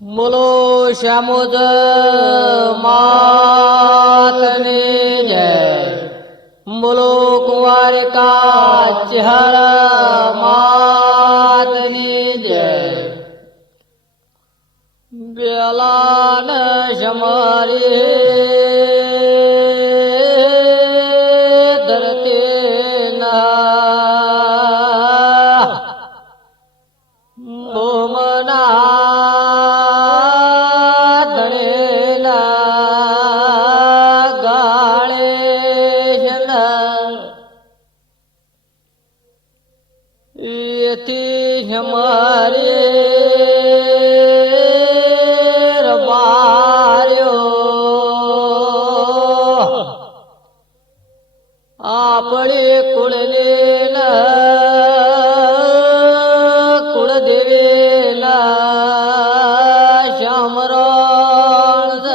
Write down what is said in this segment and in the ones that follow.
બોલો શ્યામોદ માતની જય. બોલો કુંવારિકા ચહર માતની જય. બેલાન શમરી ધરતી ના મોમના हमारे रबार्यो आपणे कुळने कुळदेवेला शामराज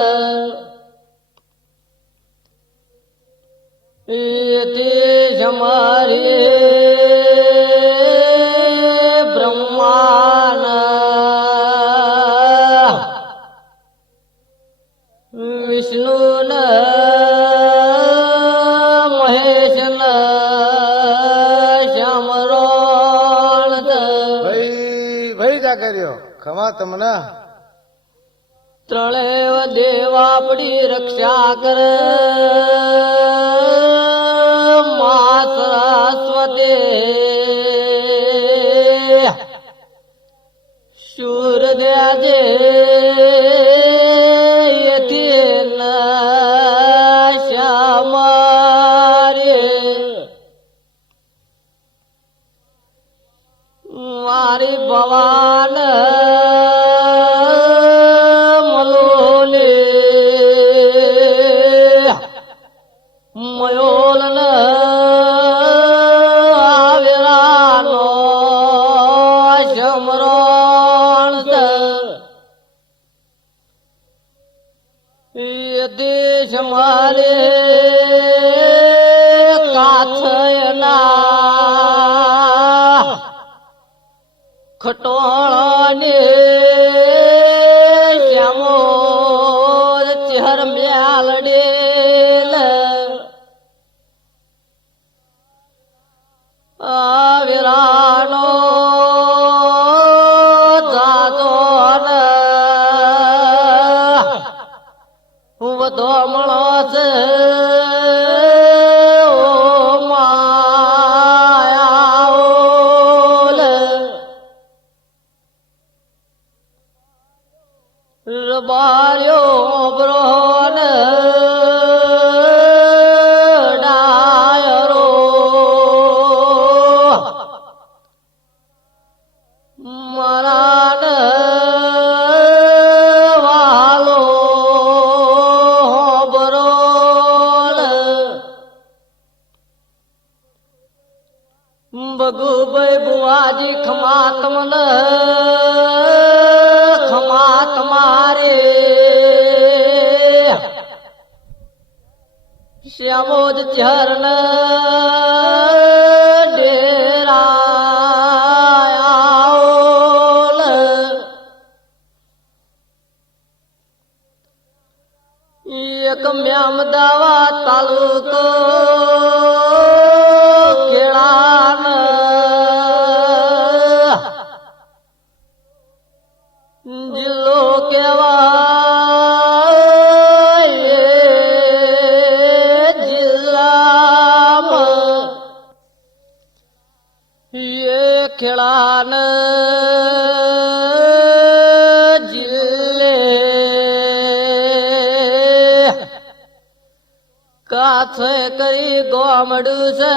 येथे हमारे विष्णु न महेश न श्यामराण ભાઈ જા કર્યો ખમા તમને ત્રણેવ દેવ આપણી રક્ષા કર મા સરસ્વતી શૂર દ્યાજે મારી ભવાન મલોલે મયોલ ન આવેરાનો શમરણ એ દેશ મારે કાથયના ખટોળને શ્યામોદ ચહર મ્યાલડેલ આવેરાનો જાતો વધો મળો છે રબાર્યો બ્રોન ડાયરો મરાડ વાલો બરોલ બગુભાઈ બુવાજી ખમા તમને ખમા તમારે શ્યામોદ ચરણ ડેરાઓલ એક મ્યામદાવા તાલુકો ખેડાન જિલ્લો કેવાય જિલ્લામાં એ ખેડાન જિલ્લે કાથે કરી ગોમડું છે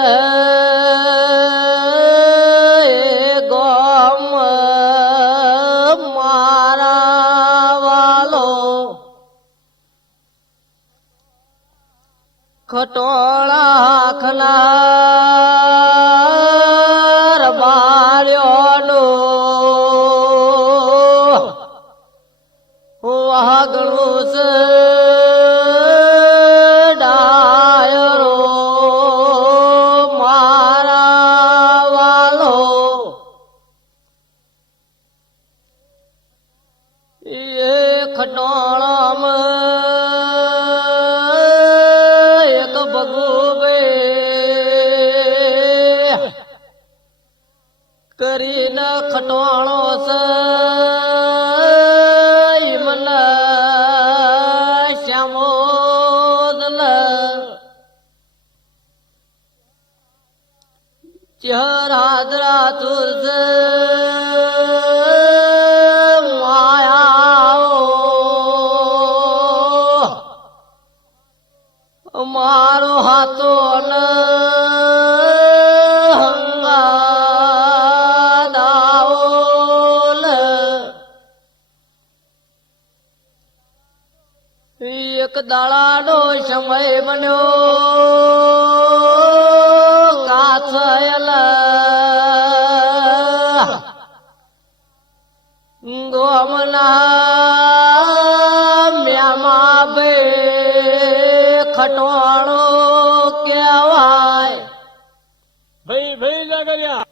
એ ગોમ ખટોળા ખનાર બાર્યોનો વાગણું છે ડાયરો મારા વાલો ખટોળમ એક ભગુબે કરીને ખટોળો છે મન શ્યામોદલ ચહરાદરા તુર્જ મારો હાથો હંગાદાઓલ એક દાડાનો સમય બન્યો કાછયલ ગોમના મ્યામા બે ખટોળો કહેવાય ભાઈ ભાઈ જાગર્યા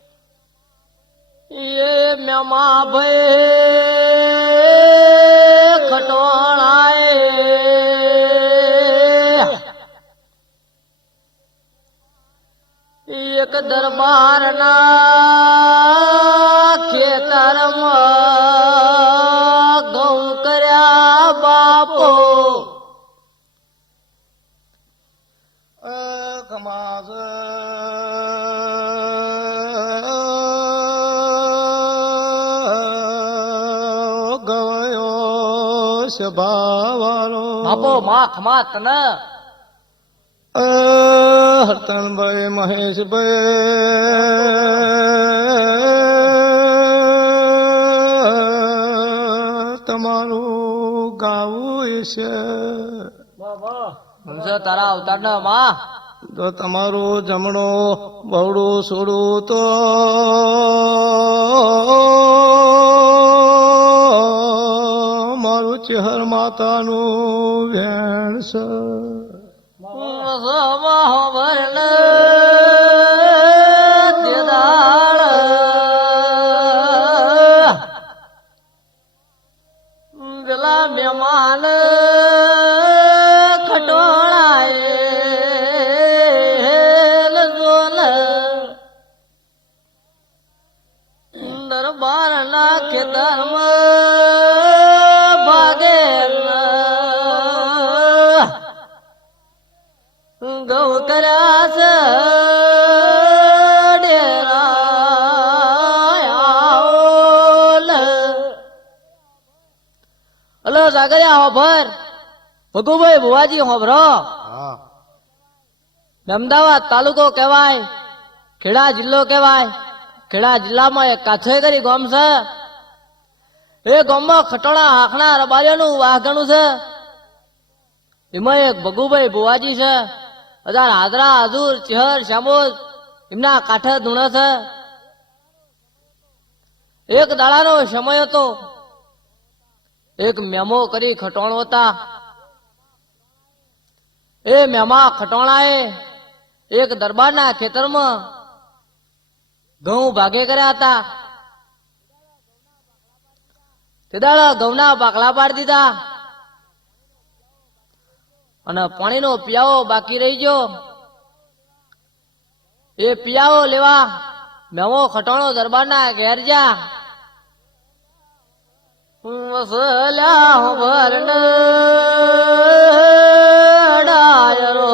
એ મ્યામા ભાઈ ખટોળાએ એક દરબારના ખેતરમાં ઘઉં કર્યા બાપો ખમાસ ગયો સ્વભાવાલો બાપો માં ખમા તને હરતનભાઈ મહેશભાઈ તમારું ગાવું છે સમજો તારા અવતાર ને માં તો તમારું જમણો બવડું સોડું તો મારું ચહેર માતાનું વેણ છે વરણ દેદાળ પેલા મહેમાન ખટોળાએ જોલ દરબારના ખેતરમાં ભાગે ગૌ કર્યા છે ડેરાયાઓલ હલો સાગરિયા હોભર ભગુભાઈ ભુવાજી હોભરો હા અમદાવાદ તાલુકો કહેવાય ખેડા જિલ્લો કહેવાય ખેડા જિલ્લામાં એક કાછેગરી ગામ છે એ ગામમાં ખટોળા હાંકણા રબારીઓનું વાઘણું છે એમાં એક ભગુભાઈ ભુવાજી છે હજાર હાદરા હજુર ચહર શામોદ એમના કાંઠે ધૂણે છે એક દાડાનો સમય હતો એક મેમો કરી ખટોણો હતા એ મેમા ખટોણાએ એક દરબારના ખેતરમાં ઘઉં ભાગે કર્યા હતા તે દાડા ઘઉંના બાકલા પાડી દીધા અને પાણીનો પિયાવો બાકી રહી ગયો એ પિયાવો લેવા મેમો ખટોણો દરબારના ઘેર જા વસલ્યા ભરણ ડાયરો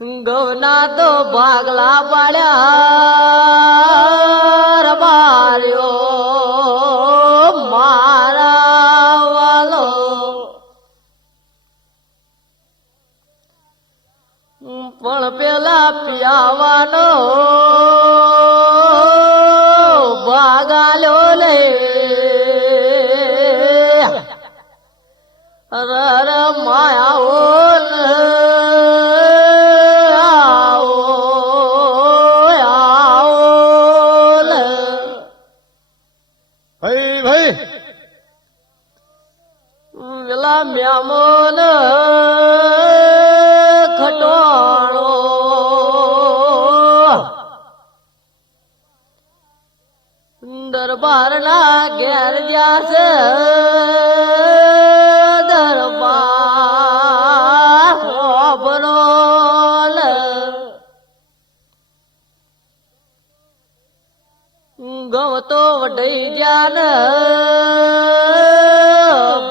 ગવના તો ભાગલા પાડ્યા રબાર્યો મારા વાલો પણ પેલા પિયાવાનો ભાગાલો લે રર માયાઓલ ભાઈ ભાઈ પેલા મ્યામોન ખટોળો દરબારના ઘેર જાશે દરબાર હોબરો ગવતો વઢઈ જાન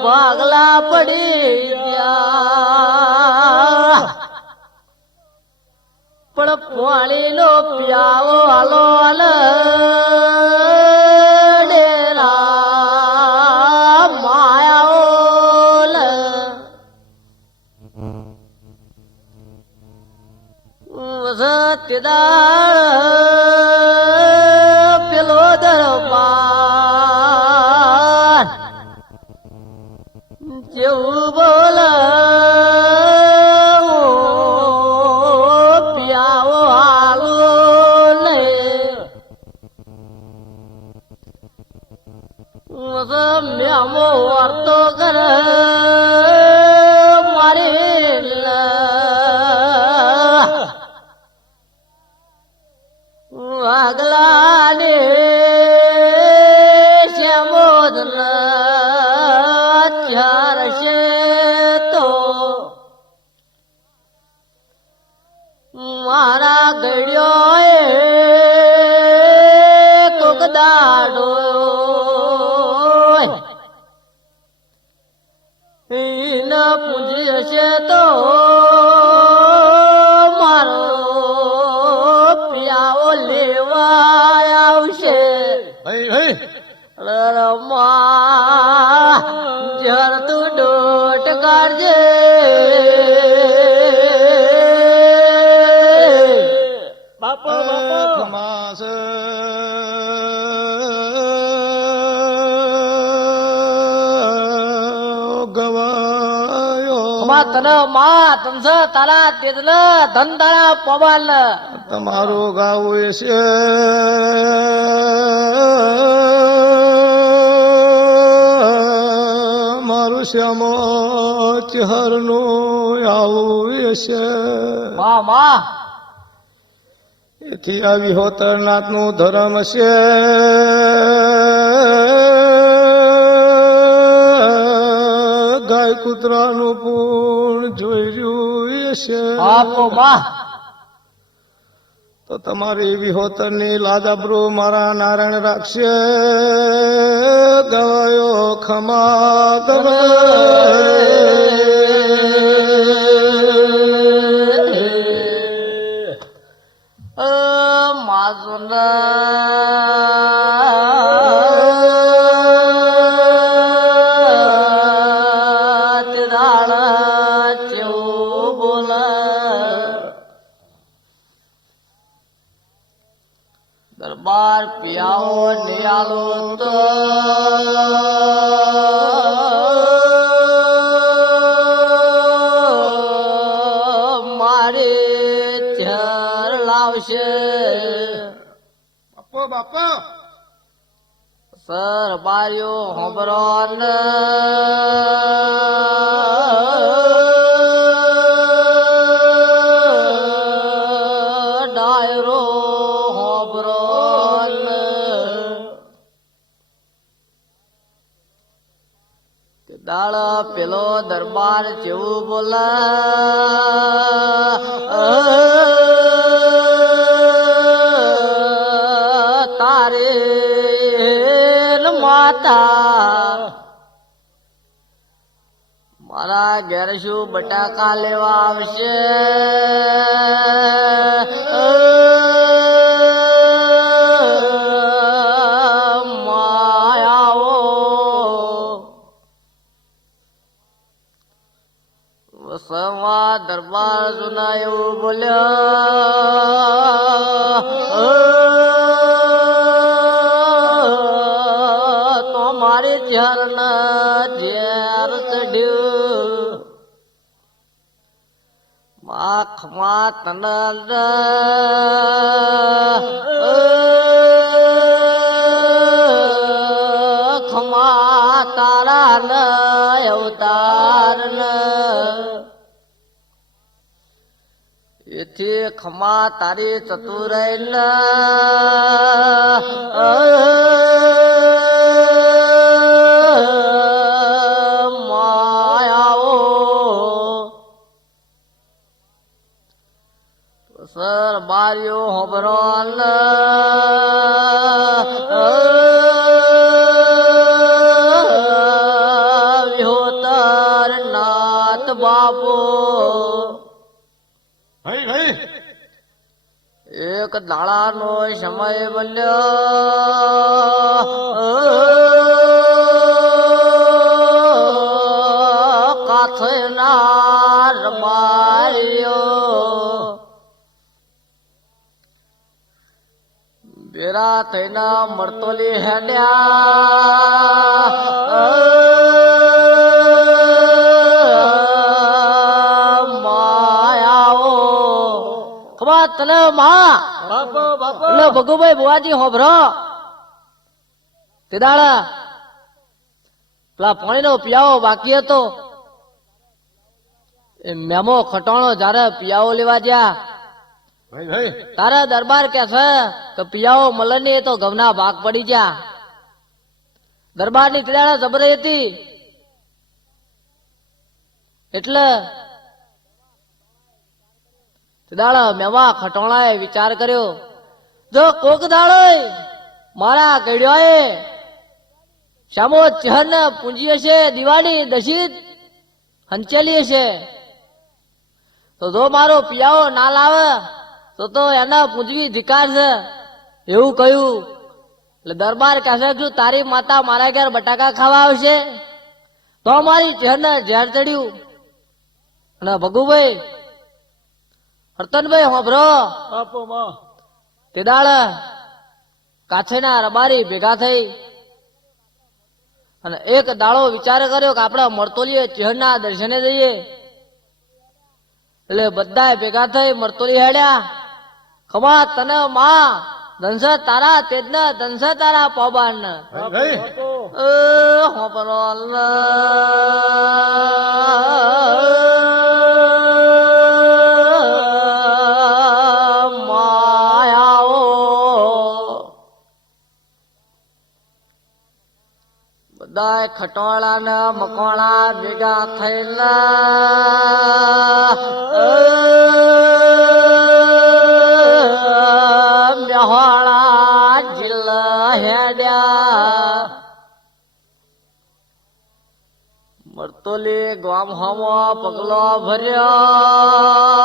ભાગલા પડી જા પણ પાણી નો પિયાવો હાલો હાલ ડેરા માયાઓ સત્યદાર પેલો દરબાર જેવું બોલ પિયાવો હાલો લે મેમો વાર્તો કર મારી વાગલા ને શ્યામોદન ચારશે તો મારા ગળ્યો કોક દાડો એના પૂજી હશે તો મારો પિયાવો લેવા આવશે રમા જર તું ડોટ કાઢજે બાપો બાપો ખમાસ ગવાયો તને માં તમસ તારા તેજલ ધન તારા પવાલ તમારું ગાવું છે મારું શ્યામો ચહરનું આવું છે માં એથી આવી હોતરનાથ નું ધર્મ છે ગાય કૂતરાનું પૂર્ણ જોઈ રહ્યું છે આપો માં તો તમારી વિહોતરની લાજાબ્રો મારા નારાયણ રાખશે ગવાયો ખમા દરબાર પિયાઓ નિયાલો તો મારે ચર લાવશે બાપો બાપો સર બાર્યો હોબરો ડાયરો હોબરો દાળ પેલો દરબાર જેવું બોલા તારે માતા મારા ઘેર શું બટાકા લેવા આવશે માયાઓ વસવા દરબાર જુના એવું બોલ્યા તો મારી ચરના ઝેર ચડ્યું માખમાં તનલ ખમા તારા ન અવતાર ન એથી ખમા તારી ચતુરાઈ એક દાડાનો સમય બન્યો કાથના રબારીઓ બેરા થઈને મરતોલી હેડ્યા માયાઓ ખબર તને માં બાપો બાપો એટલે ભગુભાઈ બુવાજી હોભરો તે દાડા પેલા પાણીનો પિયાવો બાકી હતો એ મેમો ખટોણો જયારે પિયાવો લેવા ગયા ભાઈ ભાઈ તારા દરબાર કે છે કે પિયાવો મળે નહીં તો ઘઉંના ભાગ પડી જા દરબાર ની ક્રિયા જબરી હતી એટલે દાડા મેવા ખટોણાએ વિચાર કર્યો જો કોક દાડો મારા ગઢિયાએ શામો ચહન પૂંજી હશે દિવાળી દશીત હંચેલી હશે તો જો મારો પિયાવો ના લાવે તો એના પૂંજવી ધિકાર છે એવું કહ્યું એટલે દરબાર કહેશે કે તારી માતા મારા ઘેર બટાકા ખાવા આવશે તો મારી ચહેરને ઝેર ચડ્યું અને ભગુભાઈ હરતનભાઈ હોભરો બાપો માં તે દાડ કાછેના રબારી ભેગા થઈ અને એક દાડો વિચાર કર્યો કે આપણે મરતોલીએ ચહેરના દર્શને જઈએ એટલે બધા ભેગા થઈ મરતોલી હેડ્યા ખમા તને માં ધનસ તારા તેજને ધનસ તારા પવાન ભાઈ બાપો હોપરો માયાઓ બધા ખટોળા ને મકોણા ભેગા થયેલા મેહોણા જિલ્લા હેડ્યા મરતોલી ગામ હમો પગલો ભર્યો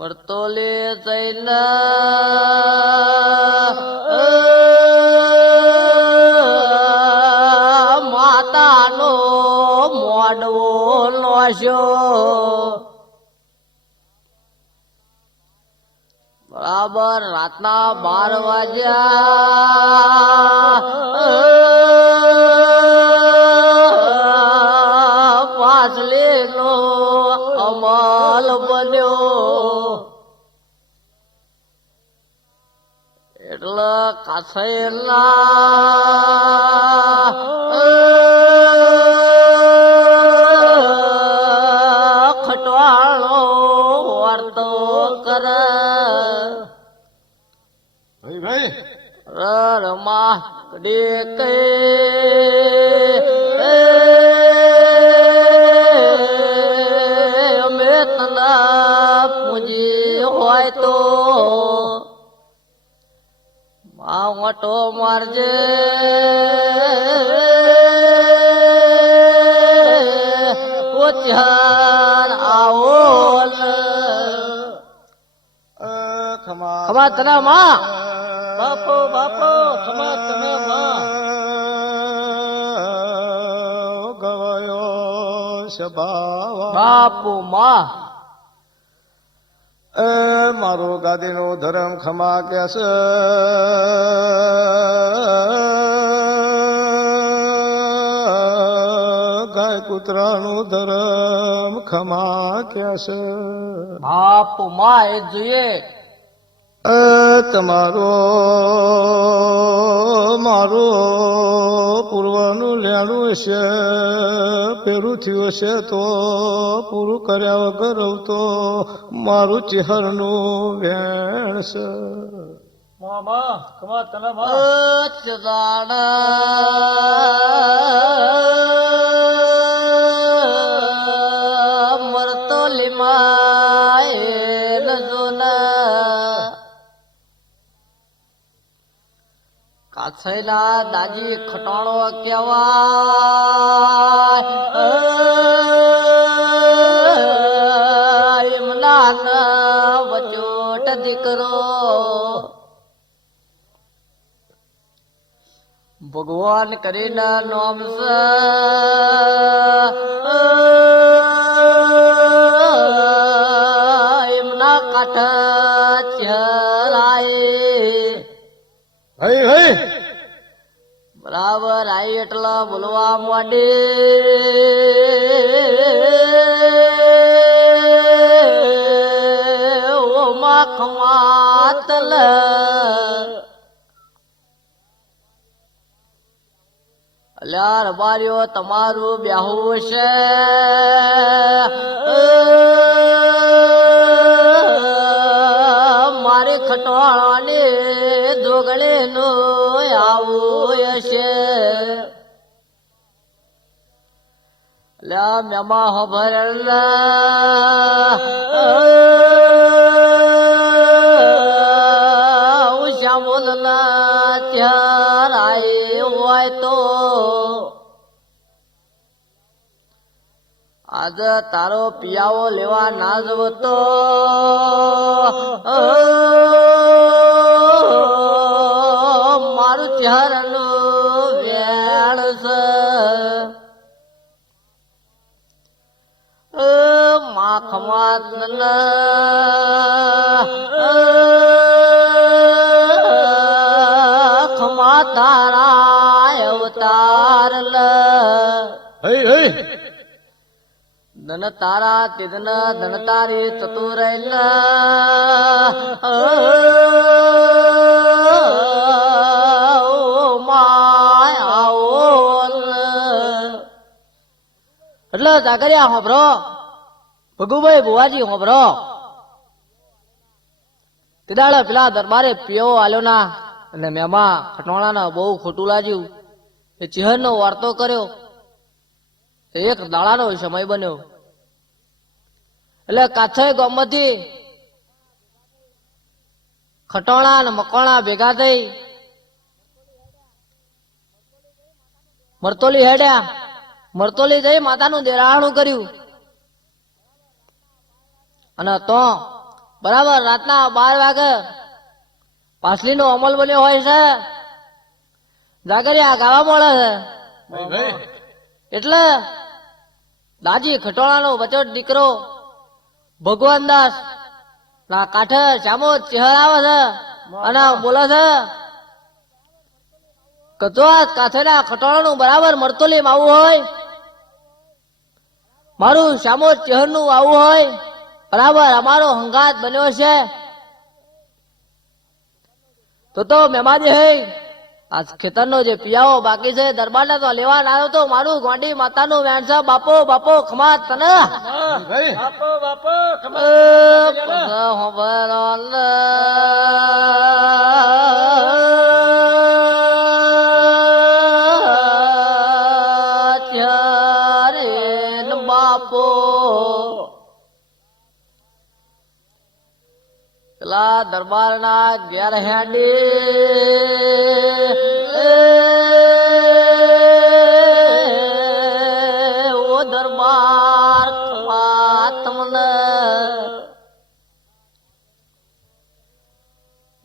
મરતોલે જઈને માતાનો મોડવો લોસ્યો બરાબર રાતના 12 વાગ્યા પાછલીનો અમલ બન્યો એટલે કાછેલા ખટવાળો વાર્તો કરે ભાઈ ભાઈ રમા ડે અમે તના પૂજી હોય તો મોટો મારજે કોચર આવો ખમા ખબર તને માં બાપો બાપો ખમા તને માં ગવાયો સભાવા બાપુ માં મારો ગાદીનો ધર્મ ખમા કે છે ગાય કૂતરાનું ધર્મ ખમા કે છે બાપુ માં એ જોઈએ તમારો મારો પૂર્વનું લેણું છે પેલું થયું છે તો પૂરું કર્યા વગર તો મારું ચહેરનું વેણ છે માં ખમા તને માં મરતોલી માં કાથેલા દાજી ખટાણો કેવાય એમના વચોટ દીકરો ભગવાન કરીને નામ એમના કાંઠા ચરાય હઈ હઈ બરાબર આઈ એટલા બોલવા માંડે ઓ માં ખમાતલ અલ્યા રબારીઓ તમારું બ્યાહું છે મારે ખટવાળાને દોગળે નો આવું હશે અલ્યા મેમાં હું શ્યામોલના ત્યાર આય હોય તો આજ તારો પિયાવો લેવા ના જવો તો મારું ચારનું વેણ છે માખમાત ખમા તારા અવતાર હઈ હઈ ધન તારા તિદન ધન તારી ચતુરૈલ એટલે જાગરિયા હોભરો ભગુભાઈ ભુવાજી હોભરો તિદાડે પેલા દરબારે પીઓ આલ્યો ના અને મેમાં ખટવાણાના બહુ ખોટું લાગ્યું એ ચિહનનો વાર્તો કર્યો એક દાડાનો સમય બન્યો એટલે કાછય ગામમાંથી ખટોણા અને મકોણા ભેગા થઈ મરતોલી હેડ્યા મરતોલી જઈ માતાનું દેરાણું કર્યું અને તો બરાબર રાતના 12 વાગે પાસલીનો અમલ બન્યો હોય છે જાગરિયા ગાવા મળે છે હઈ હઈ એટલે દાજી ખટોણાનો વચોટ દીકરો ભગવાનદાસ ના કાંઠે શ્યામો ચહેર આવે છે અને બોલે છે કે જો આ કાંઠેના ખટોણાનું બરાબર મરતોલી આવું હોય મારું શ્યામો ચહેરનું આવું હોય બરાબર અમારો હંગાત બન્યો છે તો મેમાજી હે આ ખેતરનો જે પિયાઓ બાકી છે દરબારના તો લેવા ના આવ્યો તો મારું ગોંડી માતાનું વેણ છે બાપો બાપો ખમા તને હઈ બાપો બાપો બાપો પેલા દરબારના ઘેર હેડી ઓ દરબાર તમને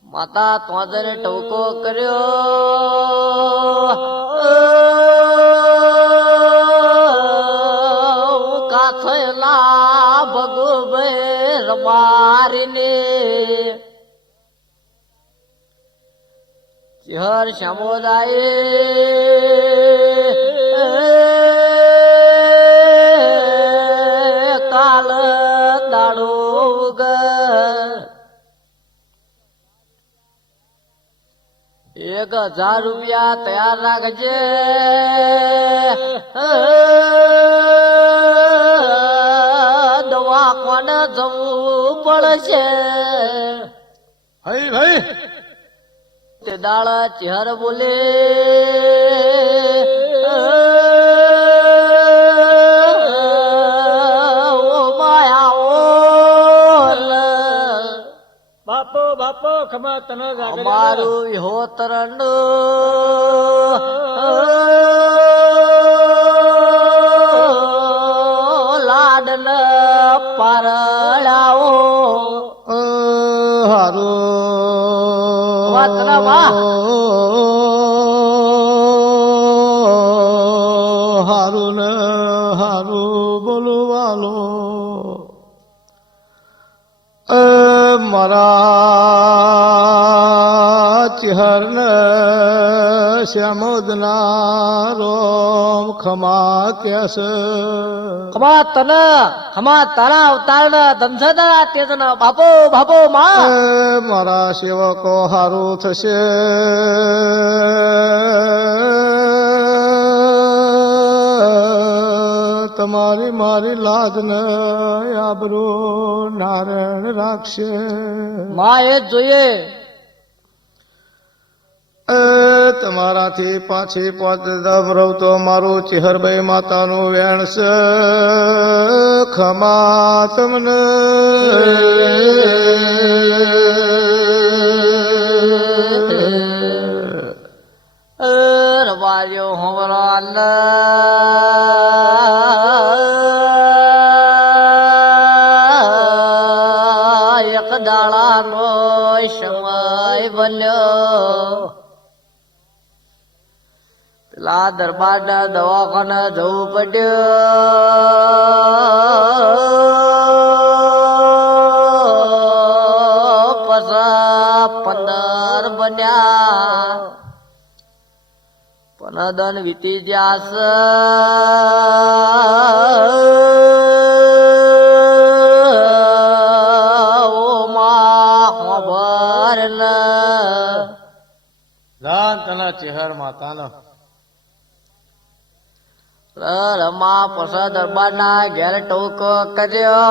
માતા તોજરે ટવકો કર્યો કાથેલા ભગવે રબારીને ચિહર શ્યામોદાય કાલ દાડો ₹1000 તૈયાર રાખજે દવા કોને જવું પડશે હઈ હઈ તે દાળ ચહેર બોલે ઓ માયા બાપો બાપો ખમા તને જાગરિયા અમારું હોતરણ શ્યામોદના રોમ ખમા કેસ ખમા તન ખમા તારા અવતાર ધનસદા તેજન બાપો બાપો માં મારા સેવકો હારું થશે તમારી મારી લાજ ને આબરૂ નારાયણ રાખશે માં એ જ જોઈએ તમારાથી પાછી પોત દમરવ તો મારું ચિહરભાઈ માતાનું વેણ છે ખમા તમને રવાજો હોવરાન એક દાડાનો સમય બન્યો પેલા દરબારના દવાખાને જવું પડ્યું પછી 15 બન્યા પનદન વીતી જાસ ઓ માં ખબર ન જાન તને ચિહર માતાનો રમા પછી દરબારના ઘેર ટોકો કર્યો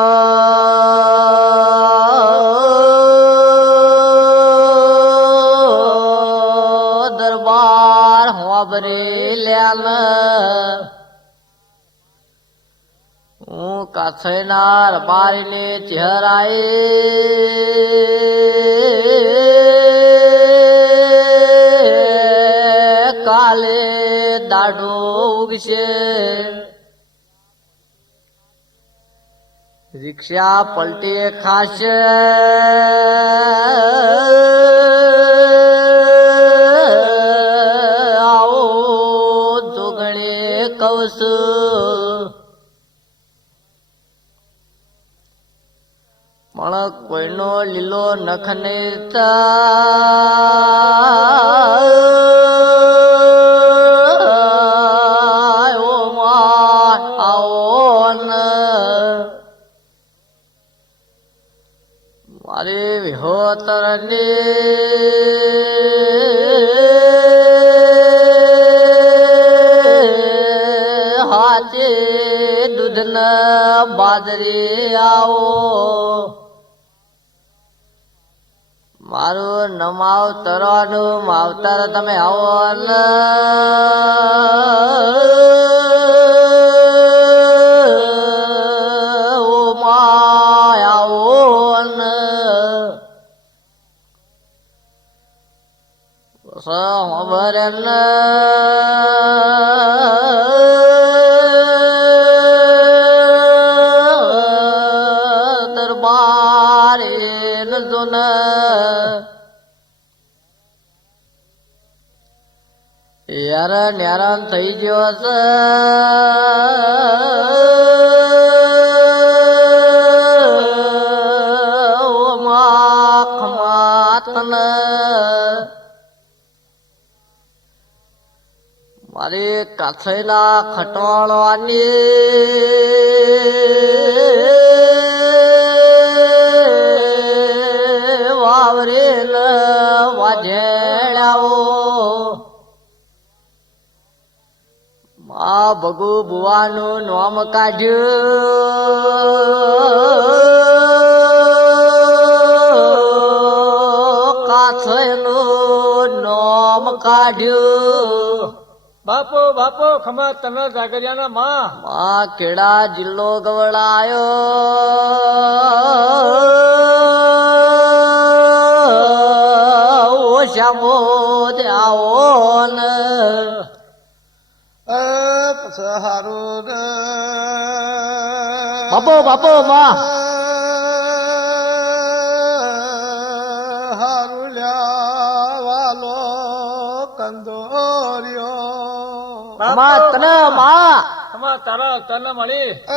દરબાર હોબરી લ્યાલ હું કાછના રબારીને ચહેરાએ કાલે દાઢો ઉગશે રિક્ષા પલટી ખાશે આવો જોગણે કવસ પણ કોઈનો લીલો નખ મારે વિહોતરની હાથે દૂધના બાજરી આવો મારું નમાવતરવાનું માવતર તમે આવો ને ઓ માય આવો ને ખબર ને દરબારે નજો ને હેરાન હેરાન થઈ ગયો છે ઓ માં ખમા તને મારી કાથેલા ખટોળવાની વાવરે વાજેડાઓ મા ભગુ બુવાનું નામ કાઢ્યું કાથેનું નામ કાઢ્યું બાપો બાપો ખમા તને જાગરિયાના માં માં ખેડા જિલ્લો ગવડાયો ઓ શ્યામો આવો ને પછી હારું બાપો બાપો માં હારું લ્યા વાલો કંદોર્યો બાપો તને માં ખમા તારા તને મળી એ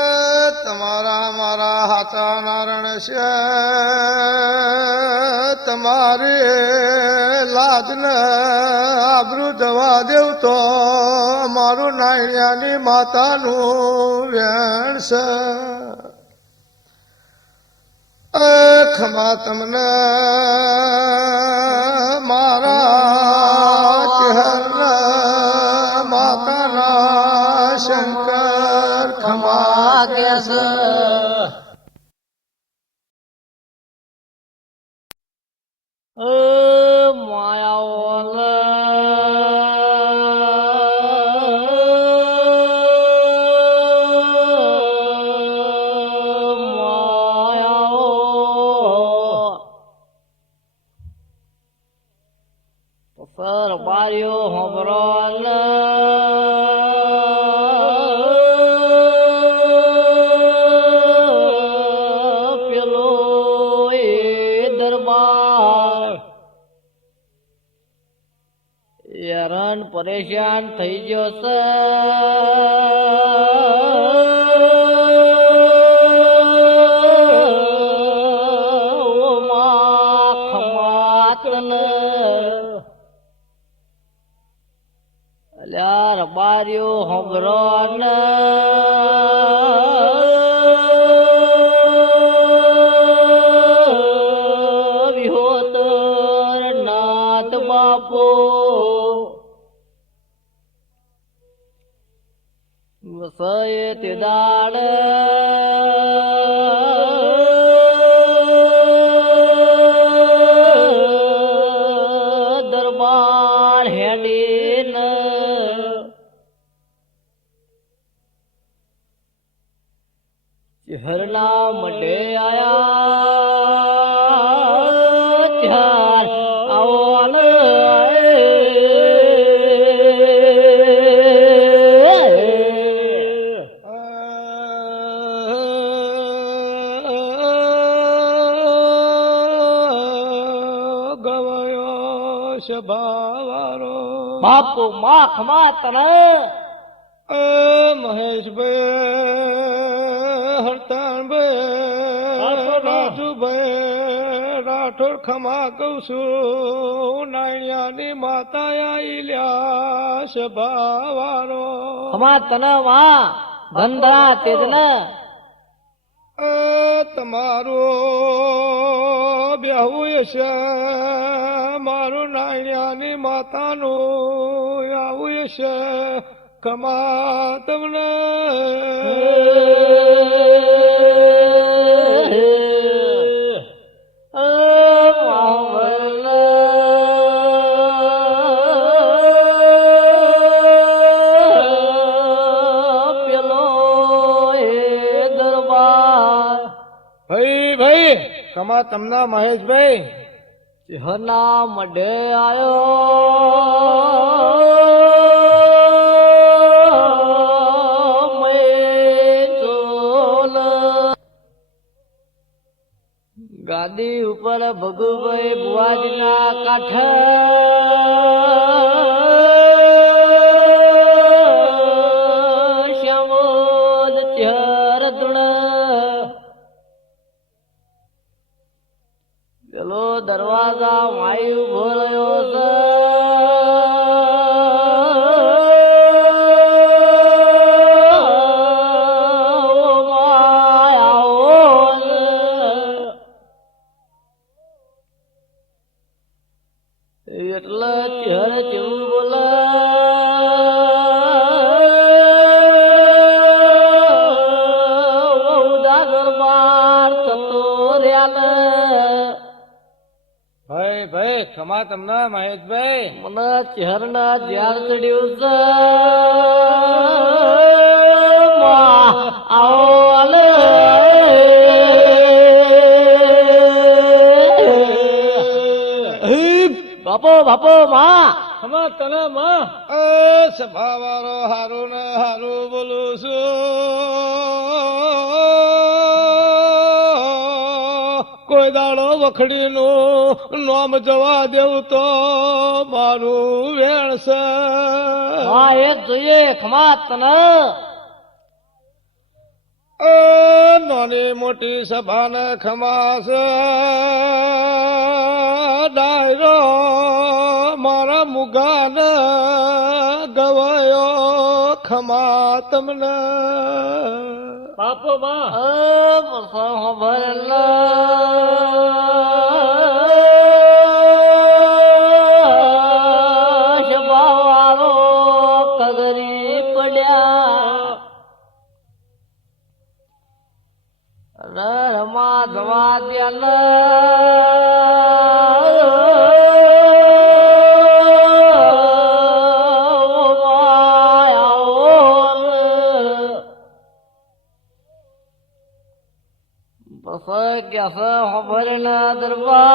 તમારા મારા હાચા નારણ છે તમારી લાજને આબરૂ જવા દેવ તો મારું નાયણિયાની માતાનું વેણ છે એ ખમા તમને મારા ચહેરા માતાના શંકર ખમા કેસ સર બારીઓ હોબરોલ પેલો એ દરબાર હેરાન પરેશાન થઈ ગયો છે ઓ માં ખમાતને અલ્યા રબારીઓ હોબરો ને વિહોતર નાથ બાપો વસયે તે દાડ દરબાર હેડીને હરના મઢે આયા ચાર આવો ને ગવાયો સભાવારો બાપુ માં ખમા તને મહેશભાઈ હરતાનભાઈ રાજુભાઈ રાઠોડ ખમા કહું છું નાયણિયાની માતા આઈ લ્યા સભાવારો ખમા તને માં ગંધરા તેજને તમારું બેહવું છે મારું નાયણિયાની માતાનું આવું છે કમા તમને ભાઈ કમા તમને મહેશભાઈ હના મઢે આયો ગાદી ઉપર ભગુભાઈ બુવાજીના કાંઠે શ્યામોદ ચહેર ધૂણ પેલો દરવાજા માઈ ઉભો રહ્યો છે એટલે ચહેર જેવું બોલે બહુદા દરબાર થતો રહ્યા ભાઈ ખમા તમને મહેશભાઈ મને ચહેરના જ્યાર ચડ્યું છે આવો આલે બાપો બાપો માં ખમા તને માં એ સભાવાળો હારું ને હારું બોલું છું કોઈ દાડો વખત ઓખડીનું નોમ જવા દેવું તો મારું વેણ છે હા એ જ જોઈએ ખમા તને નાની મોટી સભાને ખમાસ ડાયરો મારા મુગાને ગવાયો ખમા તમને બાપો માં કગરી પડ્યા રમા જવા ખબર ના દરબાર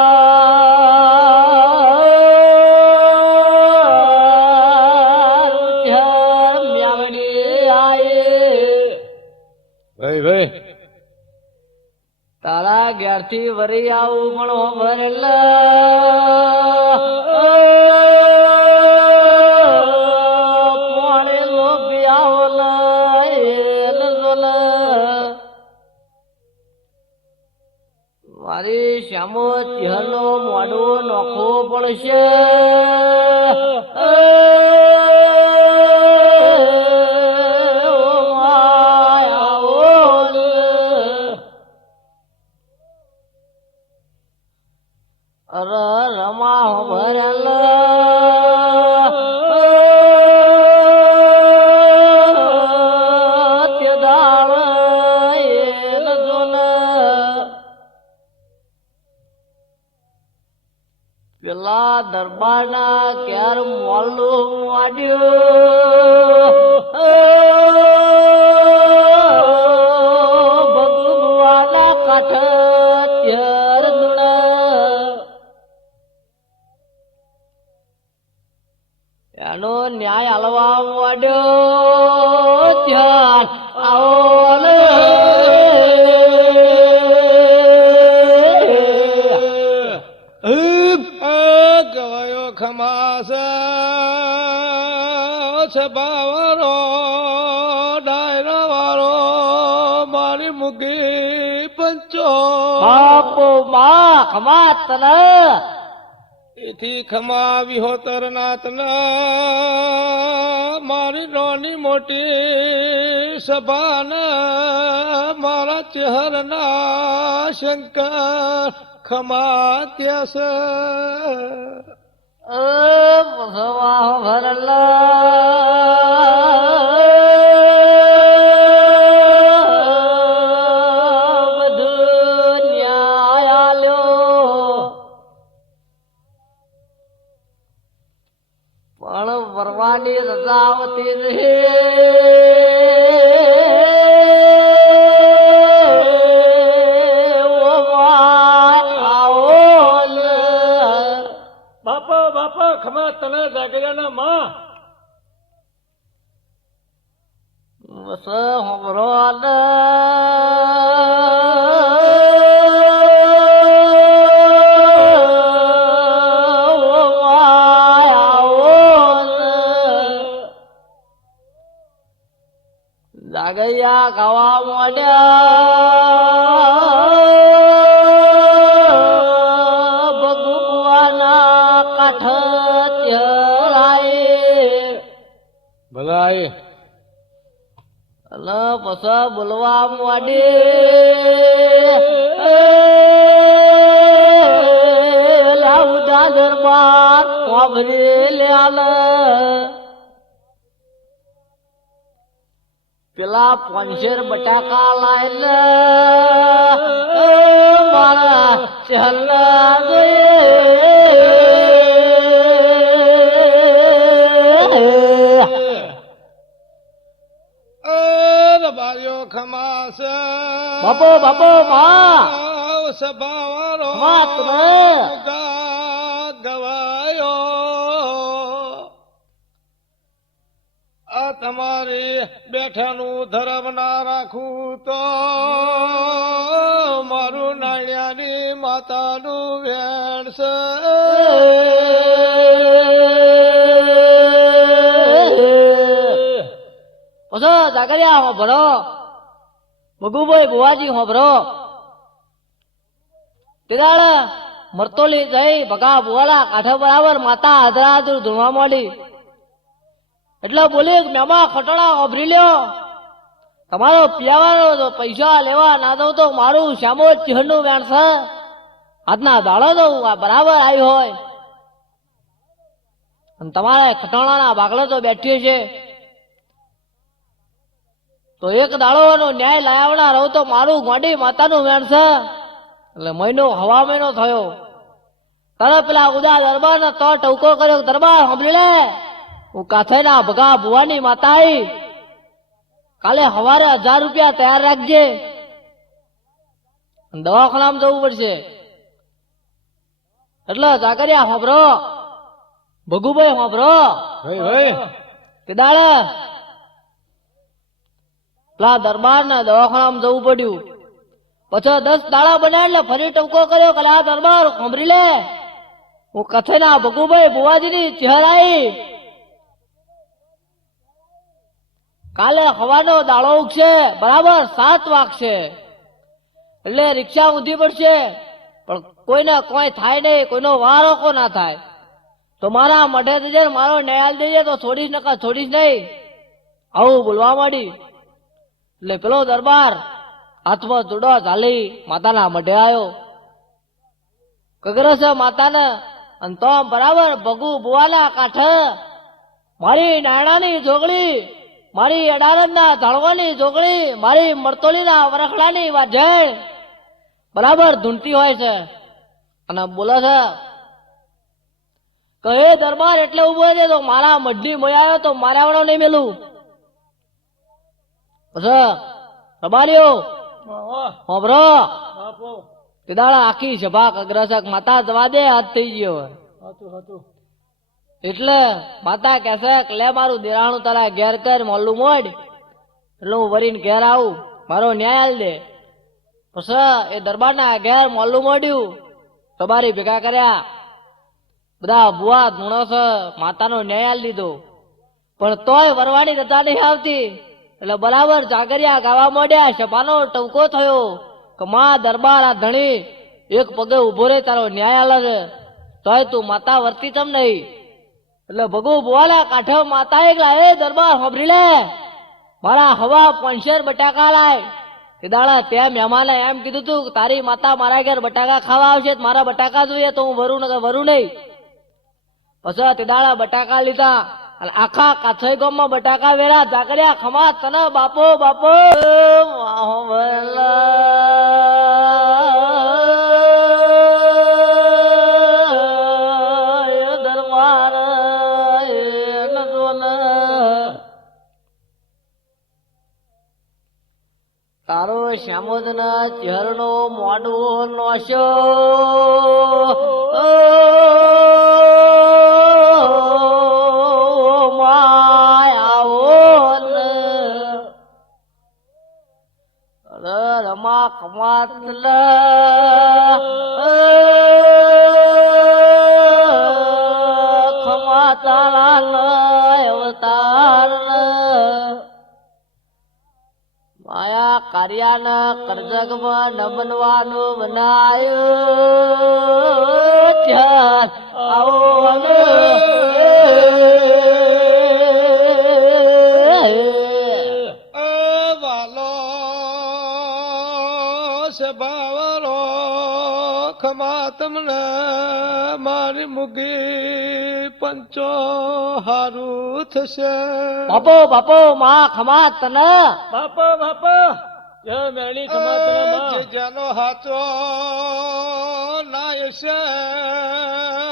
મ્યાવડી આયે ભાઈ ભાઈ તારા ઘેરથી વરી આવું પણ ભરેલ પોણે લોભી આવો મારી શ્યામો તિહનો મોડો નોખો પડશે રમા ભરેલ પેલા દરબારના ક્યાર મોલું વાડ્યું ભગવાના કાંઠ ત્યાર એનો ન્યાય હાલવા માંડ્યો ત્યાં આવો ગવાયો ખમાસ સભાવાળો ડાયરો વાળો મારી મુગી પંચો બાપો માં ખમા તને એથી ખમા વિહોતર નાથના મારી નાની મોટી સભાને મારા ચહેરના શંકર ખમા ત્યાં ભરલ બધું ન્યાય આલ્યો પણ વરવાની રજા આવતી બાપા બાપા ખમા તને જાગર્યાના માં બસ હમરો જાગૈયા ખાવા માંડ્યા ભગવાના કાંઠ ત્યરાય ભલાય અને પછી બોલવા માંડે લાઉદા દરબાર વાભરી લ્યા પેલા 500 બટાકા લાયેલ મારા ચહલા બારીઓ ખમાસ બાપો બાપો માં સભાવાળો વાત ગવાયો તમારી બેઠાનું ધર્મ ના રાખું તો મારું નાળિયાની માતાનું વેણ છે. પછી જાગરિયા હોભરો, મગુભાઈ બુવાજી હોભરો. તેદાળ મરતોલી જઈ ભગા બુવાલા કાંઠે બરાબર માતા આધરા ધૂણવા માંડી. એટલે બોલી મેમા ખટોળા હોભરી લ્યો, તમારો પિયાવાનો પૈસા લેવા ના દઉં તો મારું શ્યામો ચિહ્નનું વેણ છે. આજના દાડો તો બરાબર આવી હોય અને તમારે ખટોણાના બાગલો તો બેઠ્યો છે, તો એક દાડોનો ન્યાય લાવવાના રહું તો મારું ગોંડી માતાનું વેણ છે. એટલે મહિનો હવા મહિનો થયો તારે પેલા ઉદા દરબાર ને તો ટવકો કર્યો, દરબાર સાંભળી લે, હું કાથેના ભગા ભુવાની માતા આવી, કાલે સવારે 1000 રૂપિયા તૈયાર રાખજે, દવાખાનામાં જવું પડશે. એટલે જાગરિયા હોભરો, ભગુભાઈ હોભરો. તે દાડે પેલા દરબાર ને દવાખાનામાં જવું પડ્યું. પછી 10 દાડા બન્યા એટલે ફરી ટવકો કર્યો કે આ દરબાર સાંભળી લે, હું કથેના ભગુભાઈ બુવાજીની ચહેરાઈ, કાલે હવાનો દાડો ઉગશે, બરાબર 7 વાગશે એટલે રિક્ષા ઊંધી પડશે, પણ કોઈને કોઈ થાય નહીં, કોઈનો વારો કો ના થાય તો મારા મઢે દેજે, મારો ન્યાય દેજે તો છોડીશ નકા છોડીશ નહીં. આવું બોલવા માંડી. એટલે પેલો દરબાર હાથમાં જોડો ઝાલી માતાના મઢે આવ્યો. કગરો છે માતાને, અને તો બરાબર ભગુ બુવાના કાંઠે મારી નાયણાની જોગળી, મારી અડારણના ઝાડવાની જોગળી, મારી મરતોલીના વરખડાની વાજેણ બરાબર ધૂંટતી હોય છે. અને બોલે છે કે હે દરબાર એટલે ઉભો છે તો મારા મઢની મોય આવ્યો તો માર્યા વાળો નહીં મેલું. પછી રબારીઓ હોભરો, તે દાડા આખી સભા અગ્રસક માતા જવા દે, હાથ થઈ ગયો. એટલે માતા કહેશે કે લે મારું દેરાણું તારા ઘેર કર, મોલ્લું મોડ, એટલે હું વરીને ઘેર આવું, મારો ન્યાય આલ દે. પછી એ દરબારના ઘેર મોલ્લું મોડ્યું, સબારી ભેગા કર્યા, બધા બુવા ધૂણો છે, માતાનો ન્યાય આલ દીધો. પણ તોય વરવાની રજા નહીં આવતી. એટલે બરાબર જાગરિયા ગાવા માંડ્યા, સભાનો ટવકો થયો કે માં દરબાર આ ધણી એક પગે ઉભો રે, તારો ન્યાય આલે છે, તોય તું માતા વર્તી ચમ નહીં. એટલે ભગુ બુવાલા કાંઠે માતા એકલા, એ દરબાર સાંભળી લે, મારા હવા 500 બટાકા લાય. એ દાડા ત્યાં મહેમાને એમ કીધું તું કે તારી માતા મારા ઘેર બટાકા ખાવા આવશે, મારા બટાકા જોઈએ તો હું વરું નહીં. પછી તે દાડા બટાકા લીધા અને આખા કાછઈ ગામમાં બટાકા વેરા. જાગરિયા ખમા તને બાપો બાપો દરબાર તારો શ્યામોદ ના ચહેરનો મોડો નોશો રમા ખમાત ખમાતા અવતાર માયા કાર્યાના કરજગમાં ન બનવાનું બનાયું. આવો વાલો સભાવરો ખમા તમને મારી મુગી પંચો હારું થશે. બાપો બાપો માં ખમા તને બાપા બાપા જય મેળી ખમા તને માં. જેનો હાથો નાય છે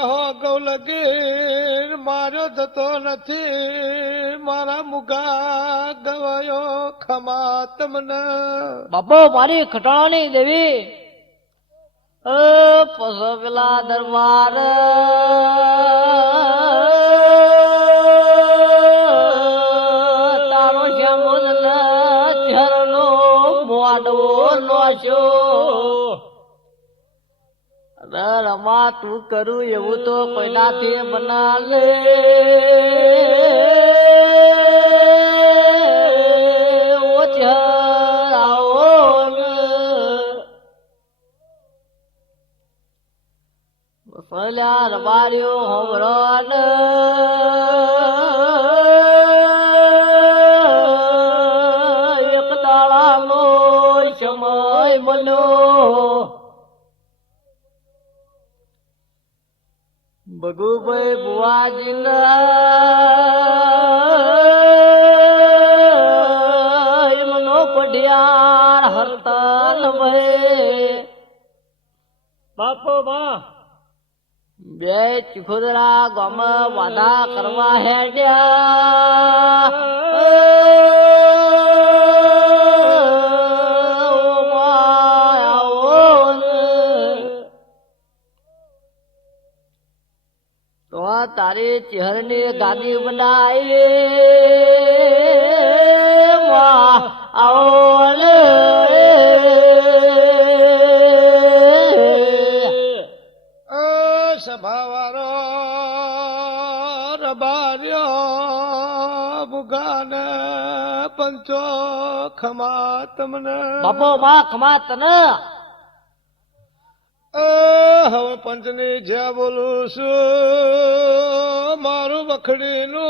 હો ગૌલગીર માર્યો જતો નથી, મારા મુગા ગવાયો ખમા તમને. બાપો મારી ખટાણાની દેવી પેલા દરબાર મોદના ચહેરનો મોડવો નોશ્યો રમા તું કરું એવું તો કોઈનાથી બના લે ઓ ચહેરાઓ પલ્યા રબાર્યો હોમરાન એક દાડાનો સમય બન્યો ભગુભાઈ બુવાજીના એમનો પઢિયાર હરતાલ ભાઈ બાપો બા બે ચીખોદરા ગામમાં વાદા કરવા હેડ્યા તો તારી ચહેરની ગાદી બનાવી આવો સભાવારો રબાર્યો બુગાને પંચો ખમા તમને બાપો માં ખમા તને હવે પંચની જ્યાં બોલું છું મારું બખડીનું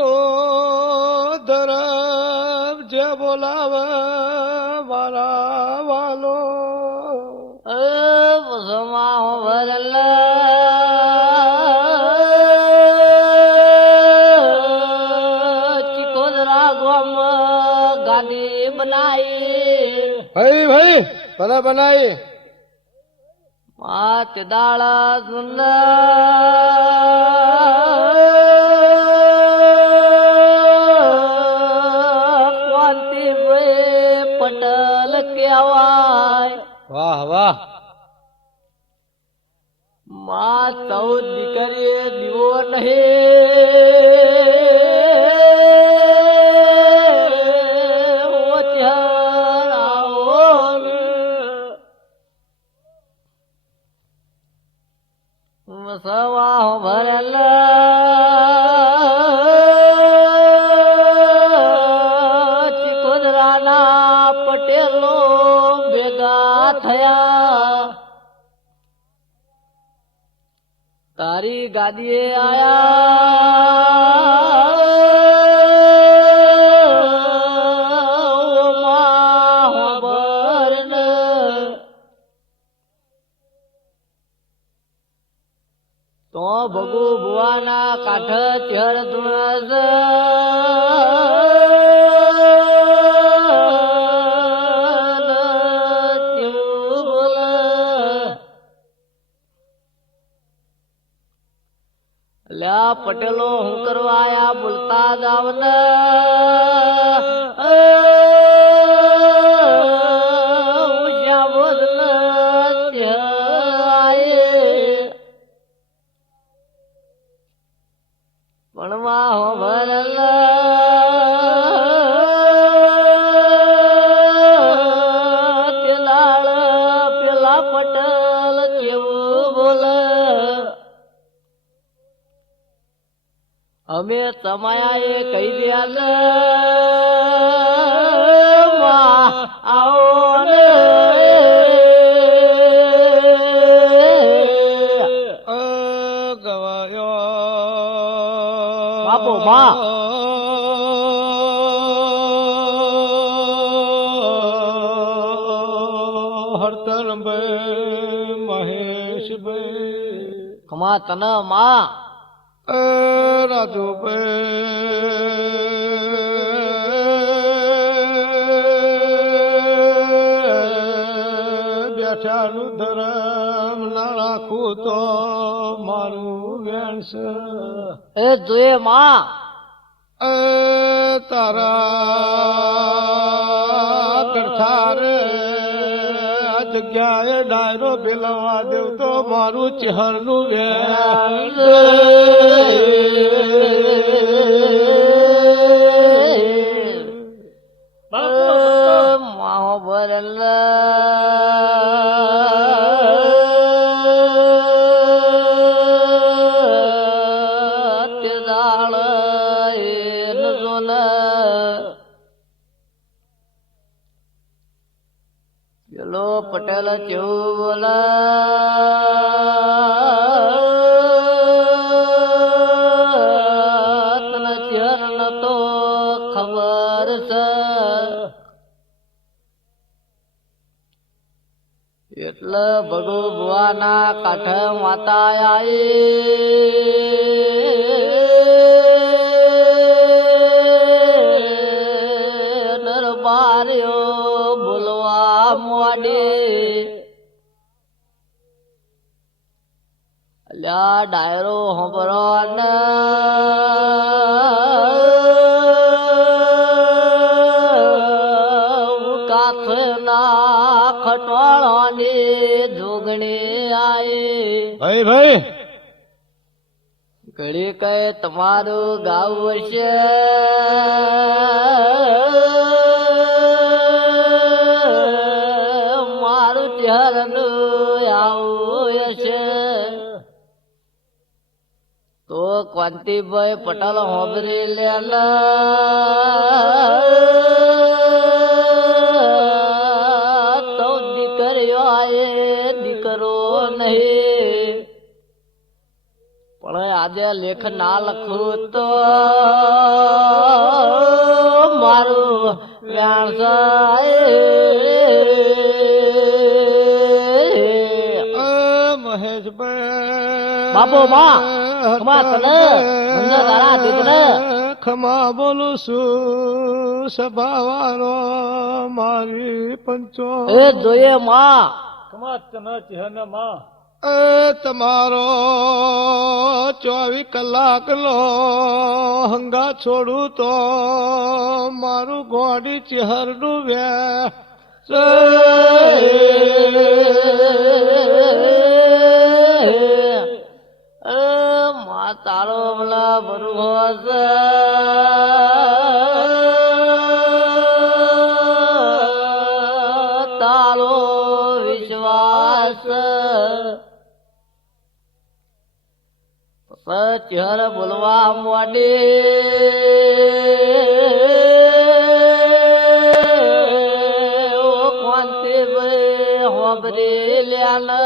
ધરમ જે બોલાવે મારા વાલો બસમાં ભરેલ ચીકોદરા ગોમ ગાદી બનાવી ભાઈ ભાઈ ભલે બનાવી માત દાળા ક્રાંતિ પટલ કહેવાય વાહ વાહ માં 14 દીકરી દીવો નહીં સવા ભરેલ ચીકોદરાના પટેલો ભેગા થયા તારી ગાદીએ આયા તો ભગુ ભુવાના કાંઠ ચહેર ધુણસ લ્યા પટેલો હું કરવા આયા બોલતા જાવને ભણવા હો ભરેલ તેલાળ પેલા પટેલ કેવું બોલે અમે તમાયા એ કહી દિયા આવો ને ગવાયો બાપો માં હરતરભાઈ મહેશભાઈ કમા તન માં રાજુભાઈ બેઠાનું ધરમ ના રાખું તો મારું વેણસ એ જોઈએ માં તારા કરથા રે આ જગ્યાએ ડાયરો ભેલવા દેવ તો મારું ચહેરનું વેણ બાપો માહો ભરલ તે દાળ એન જોન પેલો પટેલ કેવું બોલા તને ચરણ તો ખબર છે એટલે ભગવાના કાંઠે માતા આઈ નરબાર્યો બોલવા મોડી અલ્યા ડાયરો હંભરો ને કાથના ખટવાળાની જોગણી આઈ ભાઈ ભાઈ ઘડી કહે તમારું ગાવ છે મારું ચહેરનું આવું છે તો કાંતિભાઈ પટેલ હોબરી તો દીકરીઓ આયે દીકરો નહીં પણ આજે લેખ ના લખું તો મારું મહેશભાઈ બાપો માં ખમા તને મંજા તારા દીકરે ખમા બોલું છું સભાવાળો મારી પંચો એ જોઈએ માં કમાત તને ચહેન માં એ તમારો 24 કલાકનો હંગા છોડું તો મારું ગોડી ચહેરનું વે માં તારો ભલા ભરવો છે તારો વિશ્વાસ ચહેર બોલવા મોડી ઓ કાંતિભાઈ હોબરી લ્યા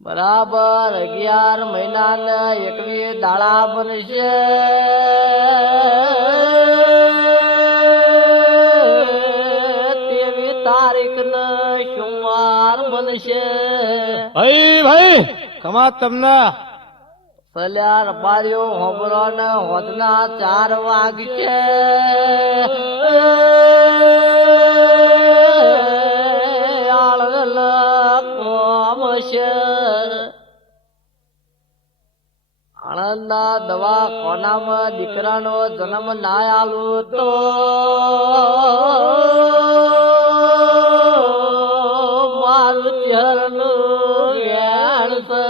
બરાબર 11 મહિનાના 21 દાડા બનશે તેવી તારીખને સોમવાર બનશે ભાઈ ખમા તમને સલ્યા રબારીઓ હોબરો ને હોદના 4 વાગશે આળલ કોમ છે આણંદના દવાખાનામાં દીકરાનો જન્મ ના આલું તો મારું ચહેરનું વ્યાણ છે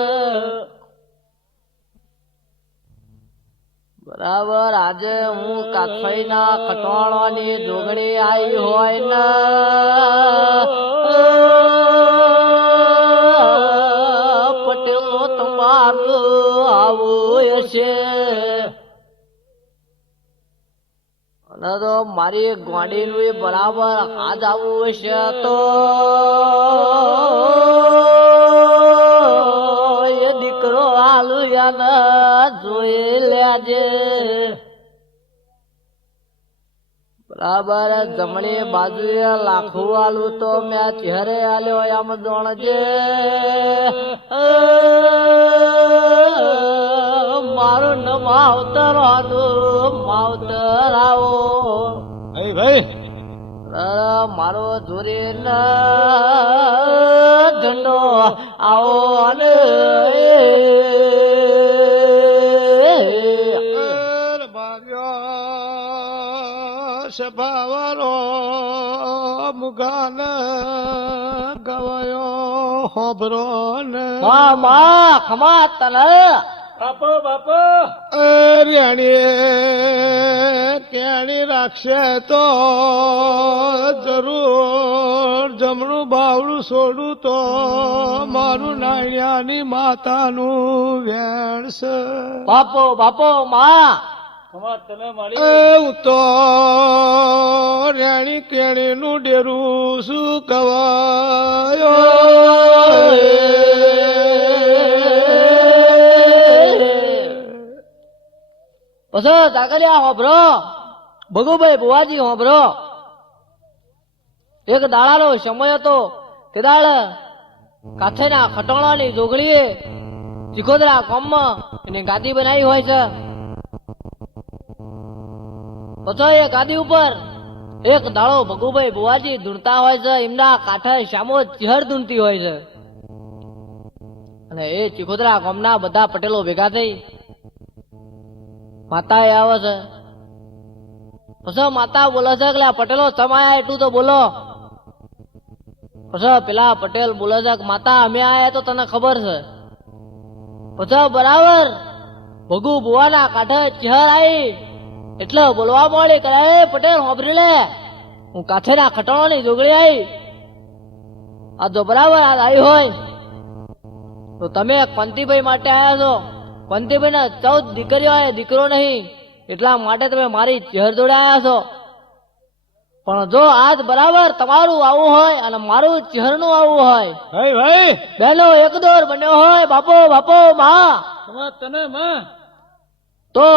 બરાબર આજે હું કાથઈના ખટવાણોની જોગણી આવી હોય ને પટેલો તમારું આવું હશે અને તો મારી ગોડીનું બરાબર હાથ આવું હશે તો એ દીકરો આલુ યાના જોઈ લેજે બરાબર જમણી બાજુએ લાખું આલું તો મેં ચહેરે આલ્યો એમ જોણજે મારું ન માવતરવાનું માવતર આવો ભાઈ મારો જોરી ઝંડો આવો ને સભાવાળો મુગાન ગવાયો હોબરો ને ખમા તને બાપો બાપો અરિયાણી રાખશે તો જરૂર જમણું બાવડું છોડું તો મારું નાણિયાની માતાનું વેણ છે. બાપો બાપો માં ખમા તને મારી એ હું તો રેણી કેણીનું ડેરું શું કવાયો. પછી કાકરિયા હોભરો ભગુભાઈ બુવાજી હોભરો. એક દાડાનો સમય હતો. તે દાડ કાથેના ખટોણાની જોગળીએ ચિખોદરા ગામમાં એની ગાદી બનાવી હોય છે. પછી એ ગાદી ઉપર એક દાડો ભગુભાઈ બુવાજી ધૂણતા હોય છે. એમના કાંઠે શામો ચિહર ધૂણતી હોય છે. અને એ ચિખોદરા ગામના બધા પટેલો ભેગા થઈ માતા એ આવે છે. પછી માતા બોલે છે કે પટેલો તમાયા એટલું તો બોલો. પછી પેલા પટેલ બોલે છે કે માતા અમે આયા તો તને ખબર છે. પછી બરાબર ભગુ બુવાના કાંઠે ચહેર આવી એટલે બોલવા મળી કે એ પટેલ હોભરી લે, હું કાથેના ખટોણાની જોગળી આવી. આ જો બરાબર આ આવી હોય તો તમે કંતીભાઈ માટે આવ્યા છો. કંતીભાઈ ને 14 દીકરીઓ આવે, દીકરો નહીં, એટલા માટે તમે મારી ચહેર જોડે આવ્યા છો. પણ જો આજ બરાબર તમારું આવું હોય અને મારું ચહેરનું આવું હોય, ભાઈ ભાઈ બેનો એક દોર બન્યો હોય, બાપો બાપો માં, ખમા તને માં તો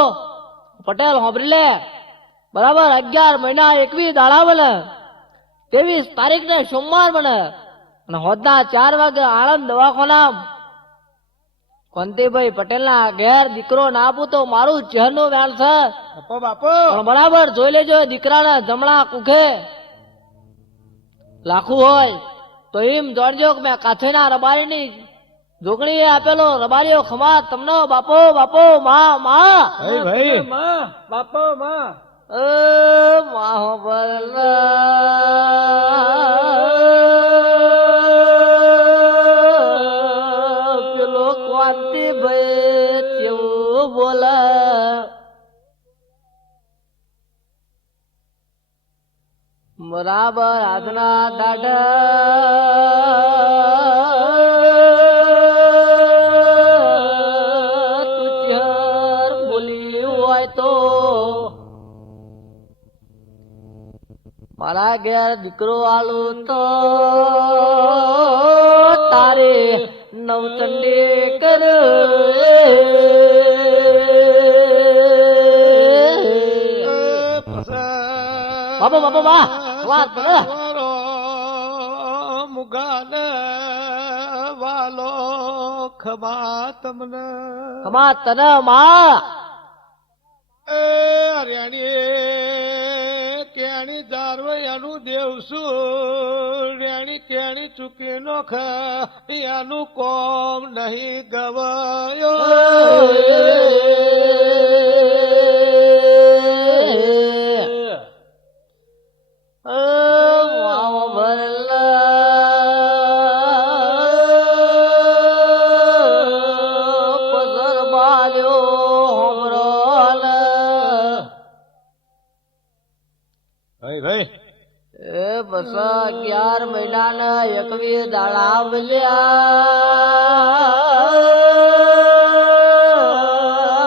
પટેલ હોભરી લે. બરાબર 11 મહિના 21 દાડા બને, 23 તારીખને સોમવાર બને અને હોદના 4 વાગે આણંદ દવાખાના કંતીભાઈ પટેલના ઘેર દીકરો ના આપું તો મારું ચહેરનું વેણ છે. બાપો બાપો પણ બરાબર જોઈ લેજો દીકરાના જમણા કુખે લાખું હોય તો એમ જોડજો કે મેં કાથેના રબારીની જોગણીએ આપેલો રબારીઓ ખમા તમને બાપો બાપો માં માં. ભાઈ ભાઈ માં બાપો માં માહો પેલો ક્વાંતિભાઈ કેવું બોલે. બરાબર આજના દાડા તું ચહેર બોલી હોય તો મારા ઘેર દીકરો આલું તો તારે નવચંડી કર. બાપો બાપો બા વાત કરે. મુગાને વાલો ખબા તમને ખમા તને માં. એ રેણી કેણી જારવયાનું દેવસું રેણી કેણી ચૂકી નો ખાનું કોમ નહીં ગવાયો. ભાઈ ભાઈ એ બસ 11 મહિનાના 21 દાડા બોલ્યા.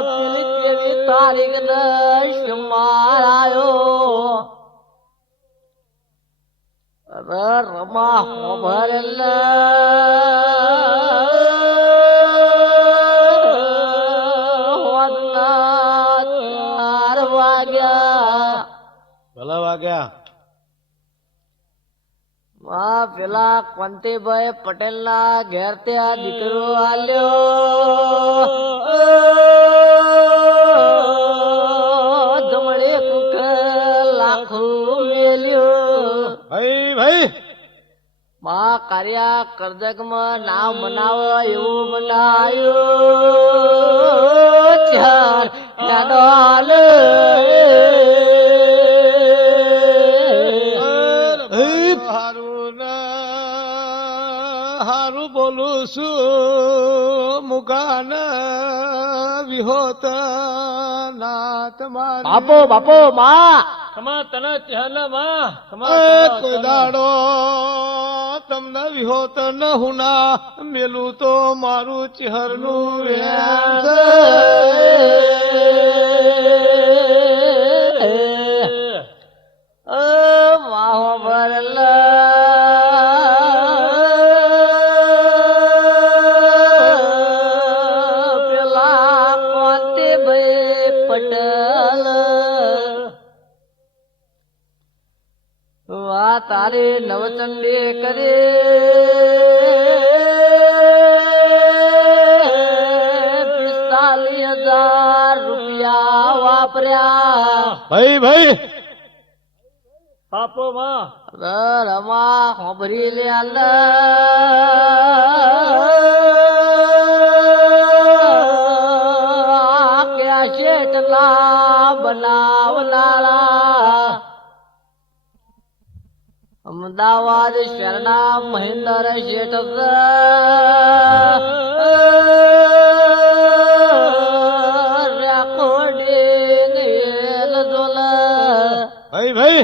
પેલી 23 તારીખને સોમવાર આવ્યો. અરે રમા હોભરેલા 4 વાગ્યા. ભલા વાગ્યા. માં પેલા કંતીભાઈ પટેલ ના ઘેર ત્યાં દીકરો આલ્યો. જમણે કુક લાખું મેલ્યું. ભાઈ ભાઈ માં કાર્યા કરજકમાં નામ બનાવો એવું બનાવ્યું. ચાર યાદોલ હારું બોલું છું મુગાન વિહોત નાથ મારી. બાપો બાપો માં ખમા તને ત્યાં માં ખમા એ તને, કોઈ તને. દાડો તમને વિહોત ન હુના મેલું તો મારું ચહેરનું વેણ છે. વાહો પેલા કોતે ભાઈ પટેલ વા તારી નવચંડી કરે ₹45,000 વાપર્યા ભાઈ આપો માં રમા હોભરી લે ક્યાં શેઠલા બનાવનારા અમદાવાદ શહેરના મહેન્દ્ર શેઠ રેકોર્ડિંગ ભાઈ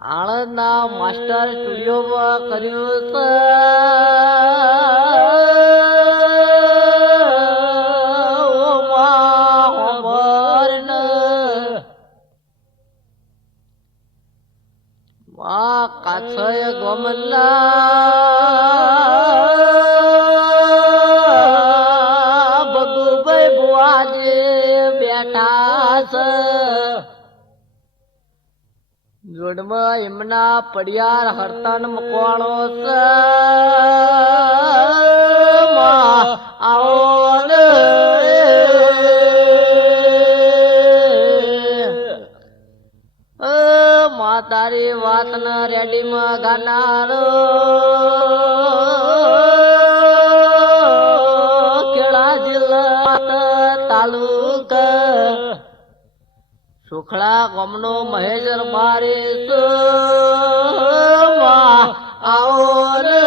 આણંદના માસ્ટર સ્ટુડિયોમાં કર્યું છે ઓ માં હોંભરન. માં કાછય ગોમના ભગુભાઈ બુવાજી બેઠા છે જોડમાં એમના પડિયાર હરતન મકવાણો છે માં આવો ને. માં તારી વાત ના રેડીમાં ગાનારો ખેડા જિલ્લા તાલુકા સુખડા ગામનો મહેશ બારીસ માં આવો રે